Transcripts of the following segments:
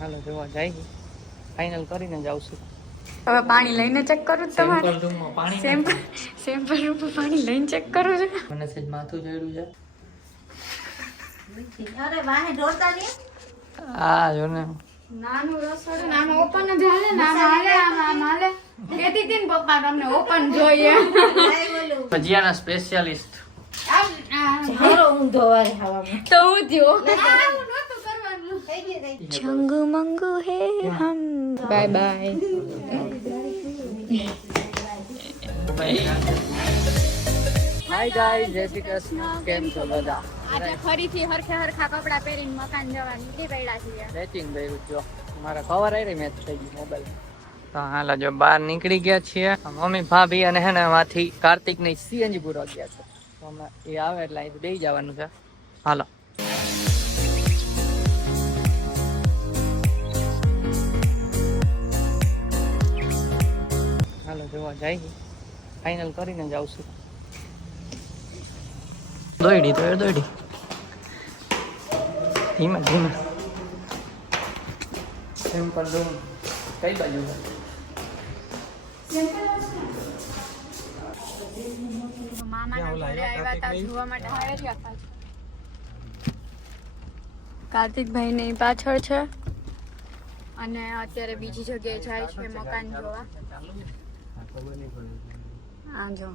હાલો જોવા જાય ફાઇનલ કરીને જ આવશું. હવે પાણી લઈને ચેક કરું તમારે સેમ્પલ રૂમમાં પાણી સેમ્પલ રૂમમાં પાણી લઈને ચેક કરું છું. મને સેજ માથું જોડ્યું છે. અરે વાહે ઢોળતા નહીં. આ જો ને નાનું રસોડું નામાં ઓપન જ હાલે નામાં હાલે આમ હાલે કેતી હતી ને પપ્પા તમને ઓપન જોઈએ. ભજીયાના સ્પેશિયાલિસ્ટ હારો ઊંધો વારે ખાવામાં તો હું થયો થઈ ગઈ ચંગુ મંગુ હે હમ બાય બાય. હાય ગાઈસ, જય શ્રી કૃષ્ણ. કેમ છો બધા? આજે ફરીથી હરખા કપડા પહેરીને મકાન જવા નીકળી પડ્યા છીએ. મેચિંગ કર્યું જો મારા કવર આવી મેચ થઈ ગઈ મોબાઈલ. તો હાલો જો બહાર નીકળી ગયા છીએ. મમ્મી ભાભી અને હે ને માંથી કાર્તિક ની સીએનજી પૂરો ગયા છે. તો હમણાં એ આવે એટલે અહીં બેસી જવાનું છે. હાલો હાલો જોવા જાય ફાઇનલ કરીને જ આવશું. દોડી ધીમે ધીમે સિમ્પલ રૂમ કઈ બાજુ છે? મામાના ઘરે આવ્યા હતા જોવા માટે આવ્યા હતા. કાર્તિકભાઈ ની પાછળ છે અને અત્યારે બીજી જગ્યાએ જાય છે મકાન જોવા. આ જો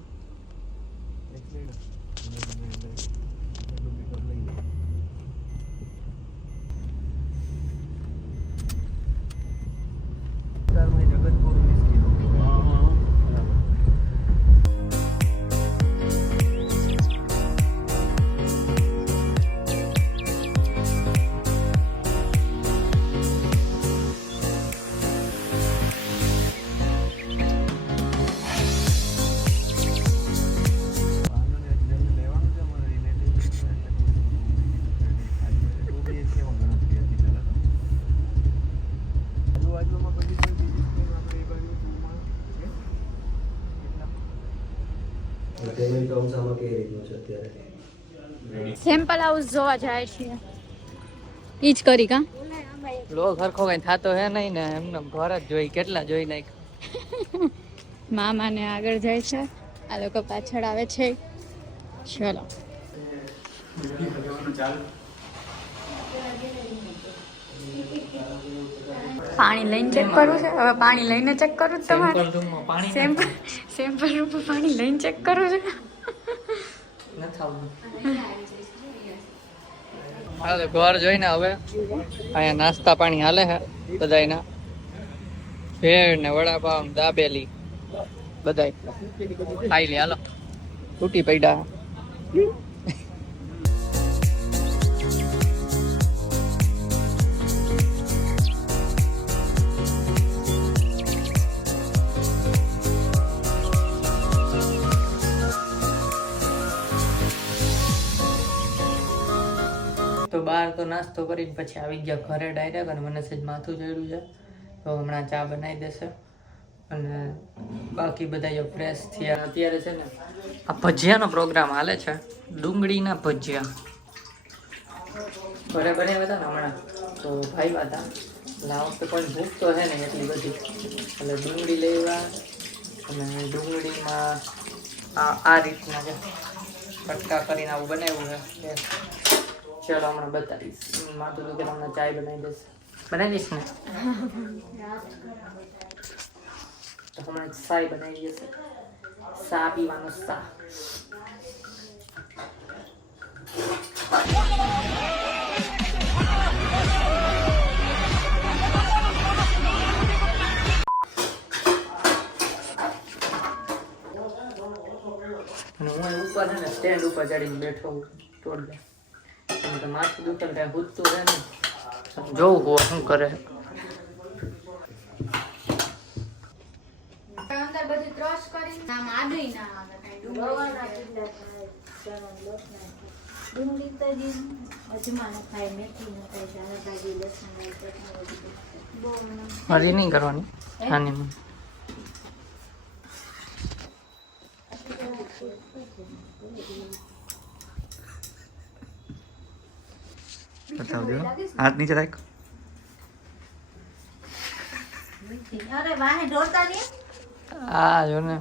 સેમ્પલ હાઉસ જોવા જાય છે. ઈ જ કરી કા લોક હરખો કઈ થતો હે નહીં ને એમને ઘર જ જોઈ કેટલા જોઈ નાખ. મામા ને આગળ જાય છે, આ લોકો પાછળ આવે છે. ચલો પાણી લઈને ચેક કરવું છે. હવે પાણી લઈને ચેક કરું તમારે સેમ્પલ રૂમમાં પાણી સેમ્પલ રૂમમાં પાણી લઈને ચેક કરું છું. નથી આવતું. હાલો ઘર જોઈને હવે અહીંયા નાસ્તા પાણી હાલે છે બધાયના. ભેળ ને વડાપાવ દાબેલી બધાય ખાઈ લે. હાલો તૂટી પડ્યા. તો બહાર તો નાસ્તો કરીને પછી આવી ગયા ઘરે ડાયરેક્ટ અને મને સેજ માથું જોડ્યું છે. તો હમણાં ચા બનાવી દેશે અને બાકી બધા ફ્રેશ થયા. અત્યારે છે ને આ ભજીયાનો પ્રોગ્રામ હાલે છે. ડુંગળીના ભજીયા ઘરે બનાવ્યા હતા ને હમણાં તો ભાઈ હતા લાવ તો કોઈ ભૂખ તો છે ને એટલી બધી એટલે ડુંગળી લેવા અને ડુંગળીમાં આ રીતના છે કટકા કરીને આવું બનાવ્યું છે. ચલો હમણાં બતાવીશ. માથું તો કે હમણાં ચાય બનાવી દઈશ. બનાવી દઈશ ને તો હમણાં ચાય બનાવી જશે. ચા પીવાનો ચા. અને હું ઉપર છે ને સ્ટેન્ડ ઉપર ચડીને બેઠો હું ટોળે. તો માથું દુખે કઈ પૂછતું રહે ને જોવું હોવ શું કરે. અંદર બધું ક્રોસ કરી નામ આદરી ના આવે કઈ ડુંગળી તજી અજમા ન ખાય, મેથી ન ખાય, ધાણા ભાજી, લસણ હજી નહીં કરવાની આની મને બતાવજો. હાથ નીચે રાખ. અરે વાહે ઢોરતા નહીં. આ જો ને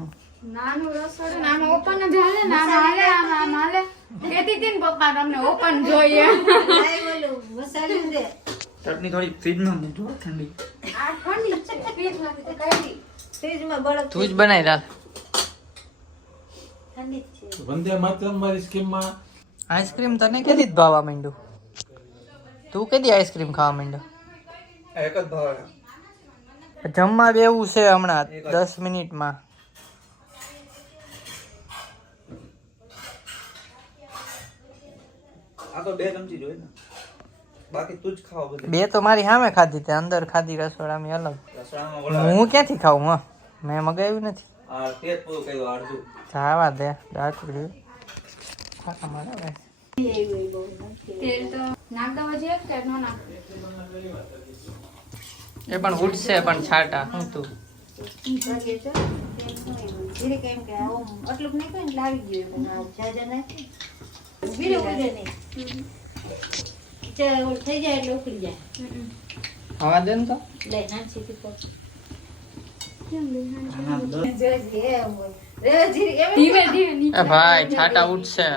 નાનું રસોડું ને આમાં ઓપન જ હાલે ને આમ હાલે આમ હાલે કહેતી હતી ને પપ્પા તમને ઓપન જોઈએ લાય ઓલું મસાલું દે. ચટણી થોડી ફ્રીજમાં મૂકજો ઠંડી. આ ઠંડી છે ફ્રીજમાંથી તો કાઢી ફ્રીજમાં બરફ તું જ બનાવી રાખ. ઠંડી જ છે. વંદે માતરમ મારી સ્કીમમાં આઈસ્ક્રીમ તને કેદી જ ભાવવા માંડ્યું? તું કેદી આઈસ્ક્રીમ ખાવા માંડ્યો? એક જ ભાવે. જમવા બેવું છે હમણાં 10 મિનિટમાં. આ તો 2 ચમચી જોઈએ ને, બાકી તું જ ખાવ બધું. બે તો મારી સામે ખાધી તે અંદર ખાધી રસોડામાં અલગ. રસોડામાં ઓલા હું ક્યાંથી ખાઉં? હા મેં મગાવ્યું નથી. આ પેટ પૂરું કર્યું અડધું. જાવા દે દાટું મારા ભાઈ. એવું બહુ નથી. તેલ તો નાખ દવા જોઈએ કે ન નાખ એ પણ ઉઠશે પણ છાટા હું તું ભાગે છો. તેમ હોય. ધીરે કેમ કે આવું આટલું નહીં કોઈ લાવી ગયું પણ આ જાજા નાખી. ઊભી રહે નહીં. ઓલું થઈ જાય એટલે ઉકળી જાય. હવા દે ને તો. લઈ નાખી તી પર. આના દર જોજે એમ હોય. રેવજી એમ ધીમે ધીમે નીચે એ ભાઈ છાટા ઉઠશે.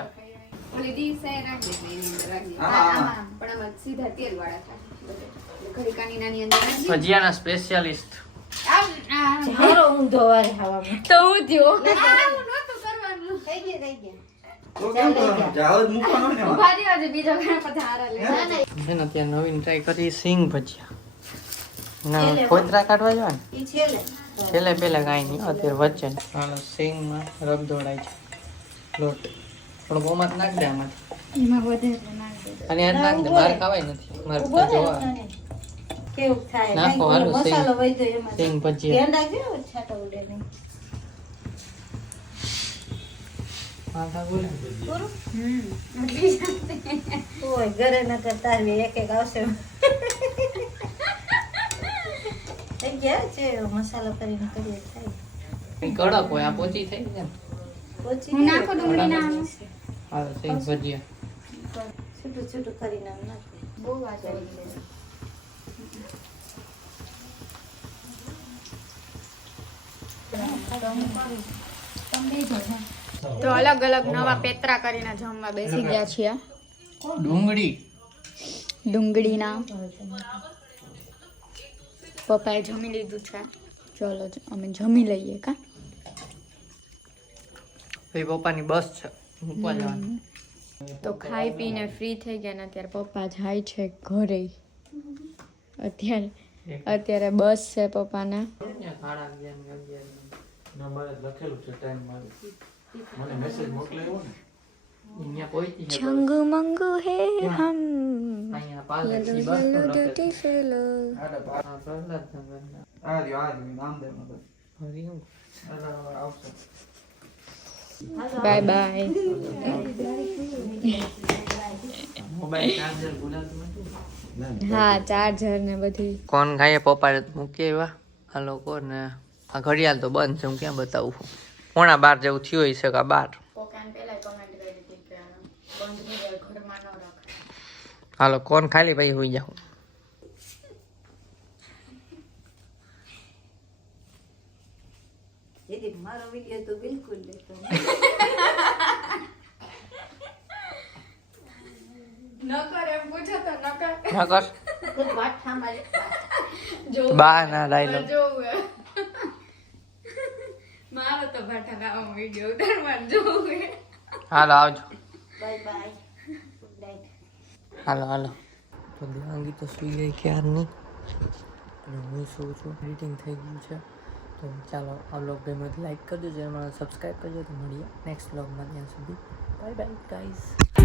ઓલી દી સાઈ રાખી દે એની અંદર રાખી દે. આમાં. આમાં પણ આમાં સીધા તેલ વાળા થાય ઘડીકાની નાની અંદર નાખી દે. ભજીયાના સ્પેશિયાલિસ્ટ. આમ, આમ. હારો ઊંધો વારે હવામાં. તો હું થયો આવું નહોતું કરવાનું થઈ ગયા થઈ ગયા. તો કેમ કરવાનું? જાવ જ મૂકવાનો ને એમાં. ઉભા રહ્યો છે બીજો ગણપતિ હારા લે ના ના છે ને ત્યાં નવીન ટ્રાય કરી સિંગ ભજીયા. ના ફોતરા કાઢવા જવા ને ઈ છેલે. છેલ્લે પેલા કાંઈ નહીં અત્યારે વચ્ચે હાલો સિંગમાં રબ દોડાય છે લોટ થોડો બોમાં નાખ દે આમાંથી એમાં વધારે નાખ દે અને આ નાખ દે બહાર ખાવાય નથી મારે ઉભો તો રહે જોવા તને. કેવું થાય નાખો, કાંઈક હાલો, મસાલો વધ્યો એમાં. સિંગ ભજીયા ધ્યાન રાખજો છાંટા ઉડે નહીં. માથા બોલે પૂરું? હમ ઓય ઘરે નકર તારવી એક એક આવશે. થઈ ગયા છે મસાલો કરીને કરીએ થાય. કડક હોય આ પોચી થઈ જાય ને. ઓછી હું નાખો ડુંગળી ના આમાં. હાલો સિંગ ભજીયા છૂટું છૂટું કરીને આમ નાખો. બહુ વાત આવી છે તો અલગ અલગ નવા પેતરા કરીને જમવા બેસી ગયા છીએ ડુંગળી ડુંગળીના પપ્પાએ જમી લીધું છે ચલો અમે જમી લઈએ કા ભાઈ પપ્પાની બસ છે મૂકવા જવાનું તો ખાઈ પીને ફ્રી થઈ ગયા ને અત્યારે પપ્પા જાય છે ઘરે અત્યારે બસ છે પપ્પાના સાડા 11 ને 11 નંબર લખેલું છે ટાઈમ મારું મને મેસેજ મોકલાયો ને અહીંયા પહોંચી છે ચંગુ મંગુ હે હમ અહીંયા પાછળથી બસ તો લખે છે. હા, પ્રહલાદ નગરના. આ રહ્યો નામદેવનો બસ. હરી હું. આવશે. બાય બાય મોબાઈલ ચાર્જર ભૂલાતું નથી. હા ચાર્જર ને બધી કોણ ખાઈએ પપ્પાએ મૂકી આવ્યા આ લોકો ને આ ઘડિયાળ તો બંધ છે હું ક્યાં બતાવું 11:30 જેવું થયું હોય છે કે 12 પપ્પાને પહેલા કમેન્ટ કરી હતી કે બંધ મોબાઈલ ઘરમાં ન રાખાય હાલો કોણ ખાલી ભાઈ હોઈ જાઉં જેથી મારો વિડિયો તો બિલકુલ લેતો ન કર એમ પૂછો તો ન કર ના કર કોઈ વાત સાંભળે જો બા ના ડાયલોગ જોવું મારો તો ભાઠા ગાવા વિડિયો ઉતારવા જોવું હાલો આવજો બાય બાય ગુડ નાઈટ હાલો હાલો તો દેવાંગી તો સુઈ ગઈ ક્યારની અને હું સુઉં છું એડિટિંગ થઈ ગયું છે તો ચાલો આ વ્લોગ ગમ્યો તો લાઈક કરજો ચેનલમાં સબસ્ક્રાઈબ કરજો તો મળીએ નેક્સ્ટ વ્લોગમાં ત્યાં સુધી બાય બાય ગાઈઝ